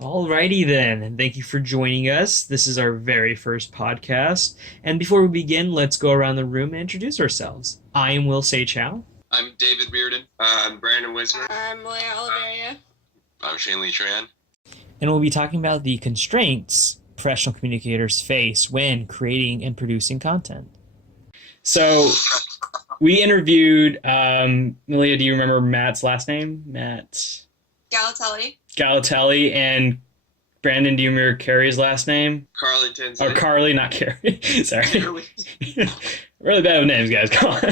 Alrighty then, and thank you for joining us. This is our very first podcast. And before we begin, let's go around the room and introduce ourselves. I am Will Say Chow. I'm David Reardon. I'm Brandon Wisner. I'm Leah Oliveria. I'm Shane Lee Tran. And we'll be talking about the constraints professional communicators face when creating and producing content. So, we interviewed, Malia, do you remember Matt's last name? Matt Galatelli. And Brandon, do you remember Carrie's last name? Carly Tinsley. Or Carly, not Carrie. Sorry. Carly. Really bad with names, guys. Come on.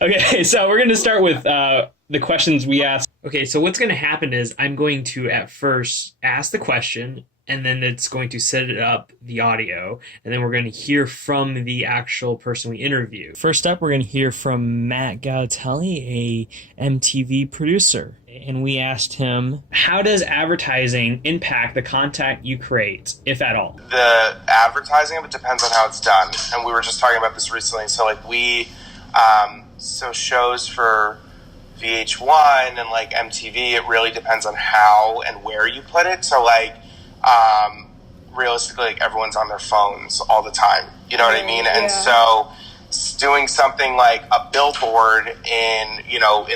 Okay, so we're going to start with the questions we asked. Okay, so what's going to happen is I'm going to at first ask the question, and then it's going to set it up the audio, and then we're going to hear from the actual person we interview. First up, we're going to hear from Matt Galatelli, a MTV producer. And we asked him, how does advertising impact the content you create, if at all? The advertising of it depends on how it's done. And we were just talking about this recently. So so shows for VH1 and like MTV, it really depends on how and where you put it. So realistically, like everyone's on their phones all the time. You know what I mean? Yeah. And so doing something like a billboard in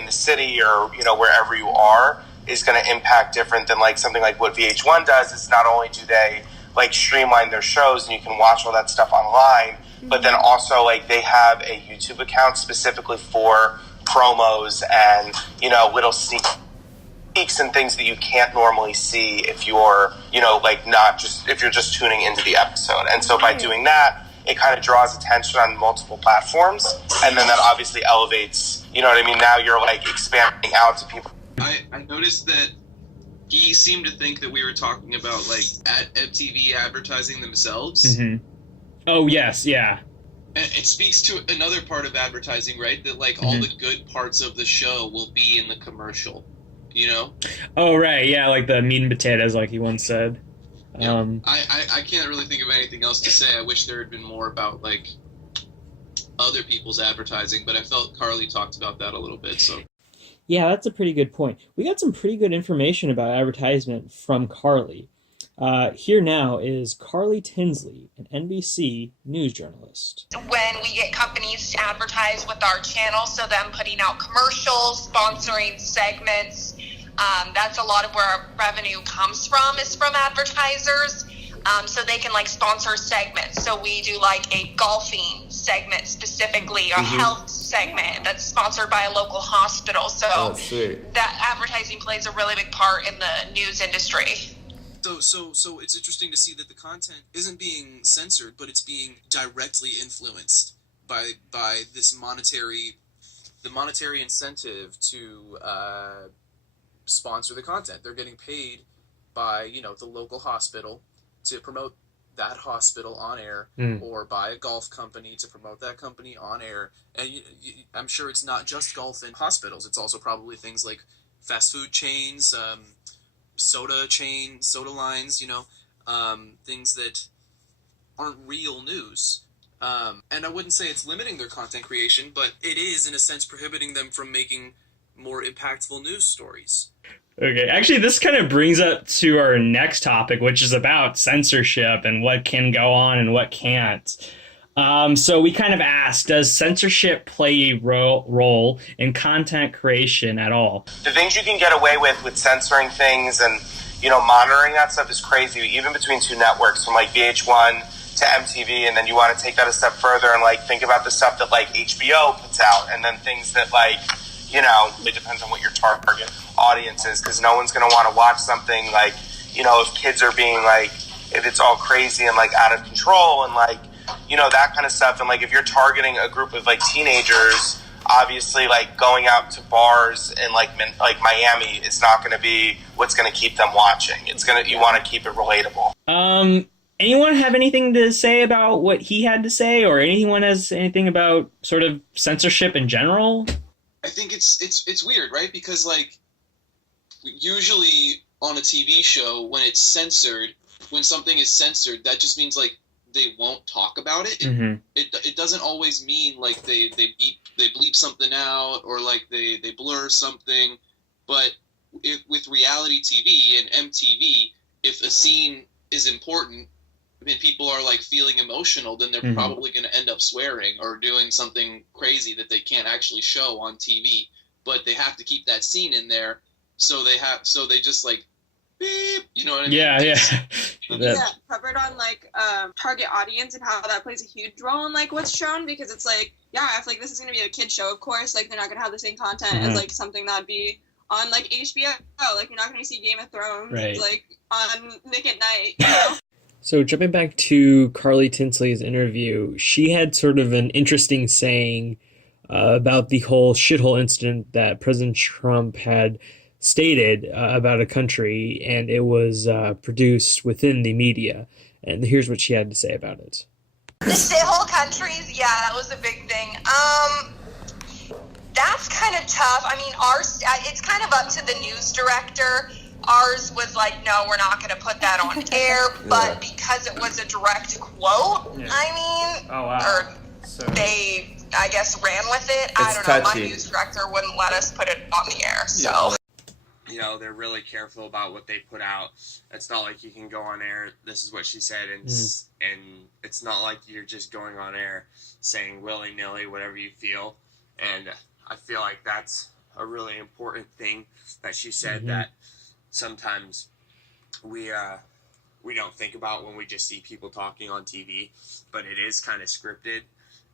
the city or, wherever you are is going to impact different than like something like what VH1 does. Is not only do they like streamline their shows and you can watch all that stuff online, but then also like they have a YouTube account specifically for promos and, little sneak peeks and things that you can't normally see if you're, if you're just tuning into the episode. And so by doing that, it kind of draws attention on multiple platforms, and then that obviously elevates, now you're like expanding out to people. I noticed that he seemed to think that we were talking about like at MTV advertising themselves. Mm-hmm. Oh, yes, yeah. And it speaks to another part of advertising, right? That like all the good parts of the show will be in the commercial, Oh, right, yeah, like the meat and potatoes, like he once said. I can't really think of anything else to say. I wish there had been more about like other people's advertising, but I felt Carly talked about that a little bit. So yeah, that's a pretty good point. We got some pretty good information about advertisement from Carly. Here now is Carly Tinsley, an NBC news journalist. When we get companies to advertise with our channel, so them putting out commercials, sponsoring segments, that's a lot of where our revenue comes from, is from advertisers. So they can like sponsor segments. So we do like a golfing segment specifically, a health segment that's sponsored by a local hospital. So that advertising plays a really big part in the news industry. So it's interesting to see that the content isn't being censored, but it's being directly influenced by this monetary incentive to sponsor the content. They're getting paid by the local hospital to promote that hospital on air, or by a golf company to promote that company on air. And I'm sure it's not just golf and hospitals. It's also probably things like fast food chains, soda lines, things that aren't real news. And I wouldn't say it's limiting their content creation, but it is in a sense prohibiting them from making more impactful news stories. Okay, actually, this kind of brings up to our next topic, which is about censorship and what can go on and what can't. So we kind of asked, does censorship play a role in content creation at all? The things you can get away with censoring things and, monitoring that stuff is crazy, even between two networks, from like VH1 to MTV, and then you want to take that a step further and like think about the stuff that like HBO puts out, and then things that like, it depends on what your target audience is, because no one's going to want to watch something like, if kids are being like, if it's all crazy and like out of control and like, that kind of stuff. And like if you're targeting a group of like teenagers, obviously like going out to bars in like Miami is not going to be what's going to keep them watching. You want to keep it relatable. Anyone have anything to say about what he had to say, or anyone has anything about sort of censorship in general? I think it's weird, right? Because like usually on a TV show, when it's censored, when something is censored, that just means like they won't talk about it. It doesn't always mean like they bleep something out, or like they blur something. But with reality TV and MTV, if a scene is important, and people are like feeling emotional, then they're probably going to end up swearing or doing something crazy that they can't actually show on TV. But they have to keep that scene in there, so they just like beep, you know what I mean? Yeah, covered on like target audience and how that plays a huge role in like what's shown, because it's like, yeah, if like this is gonna be a kid show, of course, like they're not gonna have the same content as like something that'd be on like HBO. Like you're not gonna see Game of Thrones like on Nick at Night, you know? So jumping back to Carly Tinsley's interview, she had sort of an interesting saying about the whole shithole incident that President Trump had stated about a country, and it was produced within the media. And here's what she had to say about it. The shithole countries, yeah, that was a big thing. That's kind of tough. I mean, ours, it's kind of up to the news director. Ours was like, no, we're not going to put that on air, but because it was a direct quote, I mean, they, I guess, ran with it. I don't know. My news director wouldn't let us put it on the air, so. You know, they're really careful about what they put out. It's not like you can go on air, this is what she said, and it's not like you're just going on air saying willy-nilly whatever you feel. And I feel like that's a really important thing that she said, that sometimes we don't think about when we just see people talking on TV, but it is kind of scripted,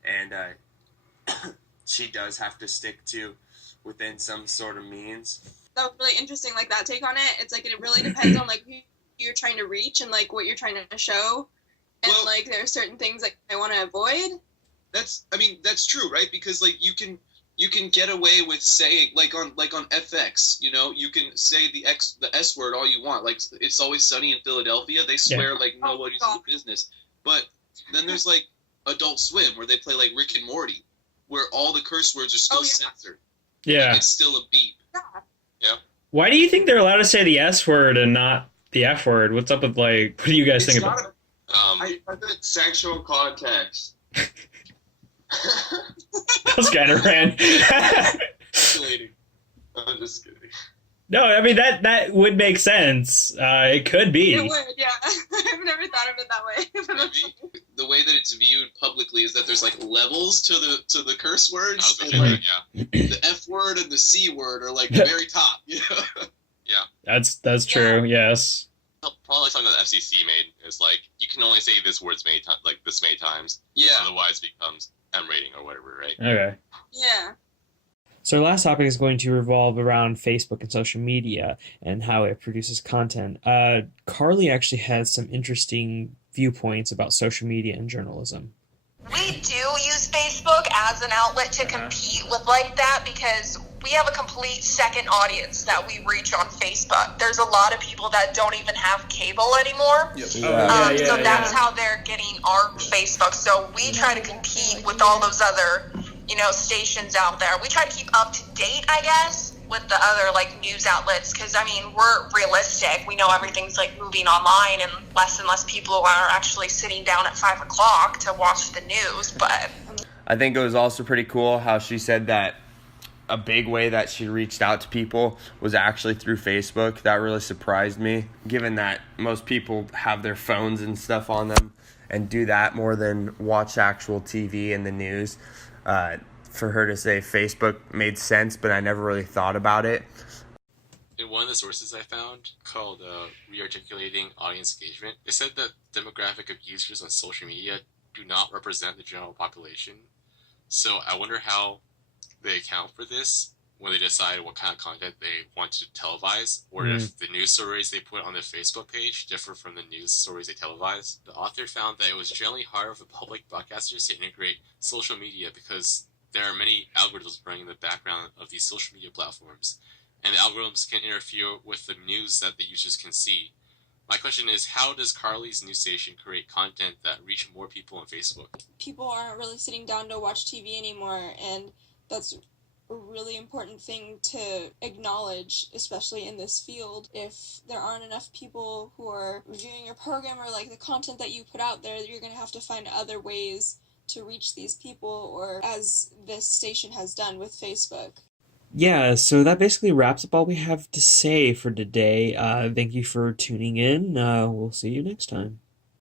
and she does have to stick to within some sort of means. That was really interesting, like that take on it. It's like it really depends on like who you're trying to reach and like what you're trying to show, and like there are certain things like I want to avoid. That's true, right? Because like you can get away with saying like on FX, you know, you can say the S word all you want. Like It's Always Sunny in Philadelphia, they swear like nobody's in the business. But then there's like Adult Swim where they play like Rick and Morty, where all the curse words are still censored. Yeah. Like, it's still a beep. Yeah. Why do you think they're allowed to say the S word and not the F word? What's up with like? What do you guys think about it? I think sexual context. That was kind of random. I'm just kidding. No, I mean that would make sense. It could be. It would, yeah. I've never thought of it that way. The way that it's viewed publicly is that there's like levels to the curse words. And, like, the F word and the C word are like the very top. You know? Yeah. That's true. Yes. Probably something that the FCC made is like you can only say this word this many times. Yeah. Otherwise, it becomes M rating or whatever, right? Okay. Yeah. So our last topic is going to revolve around Facebook and social media and how it produces content. Carly actually has some interesting viewpoints about social media and journalism. We do use Facebook as an outlet to compete with like that because we have a complete second audience that we reach on Facebook. There's a lot of people that don't even have cable anymore. So that's how they're getting our Facebook. So we try to compete with all those other, stations out there. We try to keep up to date, I guess, with the other like news outlets because we're realistic. We know everything's like moving online and less people are actually sitting down at 5 o'clock to watch the news. But I think it was also pretty cool how she said that a big way that she reached out to people was actually through Facebook. That really surprised me, given that most people have their phones and stuff on them and do that more than watch actual TV and the news. For her to say Facebook made sense, but I never really thought about it. In one of the sources I found called Rearticulating Audience Engagement, it said that demographic of users on social media do not represent the general population. So I wonder how they account for this when they decide what kind of content they want to televise, or if the news stories they put on their Facebook page differ from the news stories they televise. The author found that it was generally harder for public broadcasters to integrate social media because there are many algorithms running in the background of these social media platforms, and the algorithms can interfere with the news that the users can see. My question is, how does Carly's news station create content that reach more people on Facebook? People aren't really sitting down to watch TV anymore, and that's a really important thing to acknowledge, especially in this field. If there aren't enough people who are viewing your program or like the content that you put out there, you're going to have to find other ways to reach these people, or as this station has done with Facebook. Yeah, so that basically wraps up all we have to say for today. Thank you for tuning in. We'll see you next time.